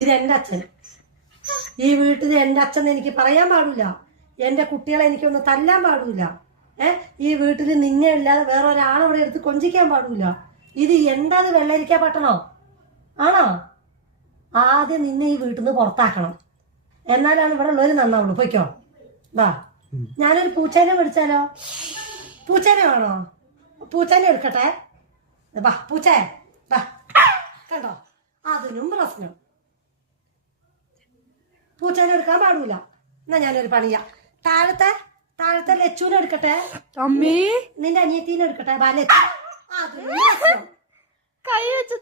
ഇത് എന്റെ അച്ഛൻ. ഈ വീട്ടിൽ എന്റെ അച്ഛൻ എനിക്ക് പറയാൻ പാടില്ല. എന്റെ കുട്ടികളെ എനിക്കൊന്ന് തല്ലാൻ പാടില്ല. ഈ വീട്ടിൽ നിന്നെ ഇല്ലാതെ വേറെ ഒരാളവിടെ എടുത്ത് കൊഞ്ചിക്കാൻ പാടില്ല. ഇത് എന്താത് വെള്ളരിക്ക പട്ടണോ ആണോ? ആദ്യം നിന്നെ ഈ വീട്ടിൽ നിന്ന് പുറത്താക്കണം. എന്നാലാണ് ഇവിടെ ഉള്ളവര് നന്നാവുള്ളൂ. പൊയ്ക്കോ. വാ, ഞാനൊരു പൂച്ചേനെ മേടിച്ചാലോ? പൂച്ചേനെ വേണോ? പൂച്ചേനെ എടുക്കട്ടെ. വാ പൂച്ചേ, വാ. കണ്ടോ, അതിനും പ്രശ്നം. പൂച്ചേനെ എടുക്കാൻ പാടില്ല. എന്നാ ഞാനൊരു പണിയാ. താഴത്തെ ലച്ചുവിനെ എടുക്കട്ടെ. അമ്മേ, നിന്റെ അനിയത്തീനെ എടുക്കട്ടെ. അതിനും പ്രശ്നം. കൈ വെച്ച്